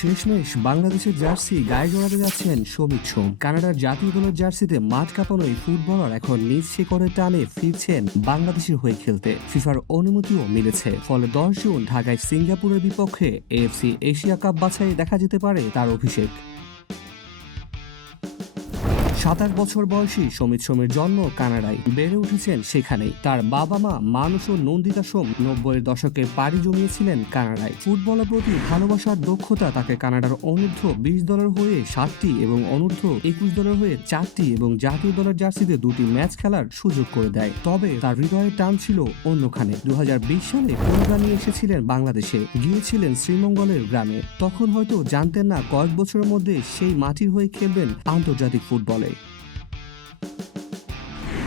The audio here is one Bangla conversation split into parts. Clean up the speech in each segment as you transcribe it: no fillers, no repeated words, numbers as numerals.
শেষমেশ বাংলাদেশের জার্সি গায়ে জড়াতে যাচ্ছেন শমিত সোম। কানাডার জাতীয় দলের জার্সিতে মাঠ কাঁপানো এই ফুটবলার এখন নিজ শিকড়ের টানে ফিরছেন বাংলাদেশের হয়ে খেলতে। ফিফার অনুমতিও মিলেছে, ফলে 10 জুন ঢাকায় সিঙ্গাপুরের বিপক্ষে এএফসি এশিয়া কাপ বাছাইয়ে দেখা যেতে পারে তার অভিষেক। 27 বছর বয়সী শমিত সোমের জন্ম কানাডায়, বেড়ে উঠেছেন সেখানেই। তার বাবা মা মানুষ ও নন্দিতা সোম 90-এর দশকে পাড়ি জমিয়েছিলেন কানাডায়। ফুটবলের প্রতি ভালোবাসার দক্ষতা তাকে কানাডার অনূর্ধ্ব 20 দলের হয়ে 7টি এবং অনূর্ধ্ব 21 দলের হয়ে 4টি এবং জাতীয় দলের জার্সিতে 2টি ম্যাচ খেলার সুযোগ করে দেয়। তবে তার হৃদয়ের টান ছিল অন্যখানে। 2020 সালে পরিবার নিয়ে এসেছিলেন বাংলাদেশে, গিয়েছিলেন শ্রীমঙ্গলের গ্রামে। তখন হয়তো জানতেন না কয়েক বছরের মধ্যে সেই মাটির হয়ে খেলবেন আন্তর্জাতিক ফুটবলে।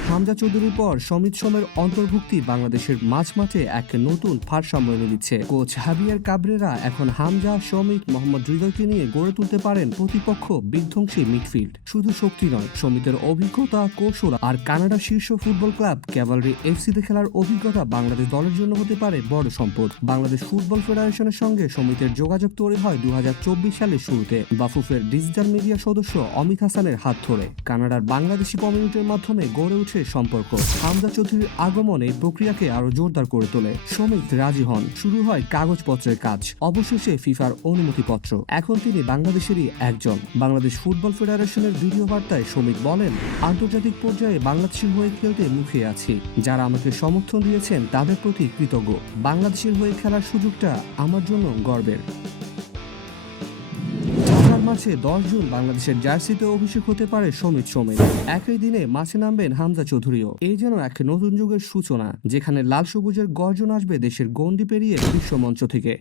হামজা চৌধুরীর পর শমিত সোমের অন্তর্ভুক্তি বাংলাদেশের মাঝমাঠে এক নতুন ভারসাম্য এনে দিচ্ছে। কোচ হাবিয়ার কাবরেরা এখন হামজা, শমিত, মোহাম্মদ হৃদয়কে নিয়ে গড়ে তুলতে পারেন প্রতিপক্ষ বিধ্বংসী মিডফিল্ড। শুধু শক্তি নয়, শমিতের অভিজ্ঞতা, কৌশল আর কানাডার শীর্ষ ফুটবল ক্লাব ক্যাভালরি এফসিতে খেলার অভিজ্ঞতা বাংলাদেশ দলের জন্য হতে পারে বড় সম্পদ। বাংলাদেশ ফুটবল ফেডারেশনের সঙ্গে শমিতের যোগাযোগ তৈরি হয় 2024 সালের শুরুতে বাফুফের ডিজিটাল মিডিয়া সদস্য অমিত হাসানের হাত ধরে। কানাডার বাংলাদেশি কমিউনিটির মাধ্যমে গড়ে উঠে সম্পর্ক। হামজা চৌধুরীর আগমন এই প্রক্রিয়াকে আরো জোরদার করে তোলে। শমিত রাজি হন, শুরু হয় কাগজপত্রের কাজ, অবশেষে ফিফার অনুমতিপত্র। এখন তিনি বাংলাদেশেরই একজন। বাংলাদেশ ফুটবল ফেডারেশনের ভিডিও বার্তায় শমিত বলেন, আন্তর্জাতিক পর্যায়ে বাংলাদেশের হয়ে খেলতে মুখে আছি। যারা আমাকে সমর্থন দিয়েছেন তাদের প্রতি কৃতজ্ঞ। বাংলাদেশের হয়ে খেলার সুযোগটা আমার জন্য গর্বের। মার্চে 10 জুন বাংলাদেশের জার্সিতে অভিষেক হতে পারে শমিত সোমের। একই দিনে মাঠে নামবেন হামজা চৌধুরীও। এই যেন এক নতুন যুগের সূচনা, যেখানে লাল সবুজের গর্জন আসবে দেশের গণ্ডি পেরিয়ে বিশ্বমঞ্চ থেকে।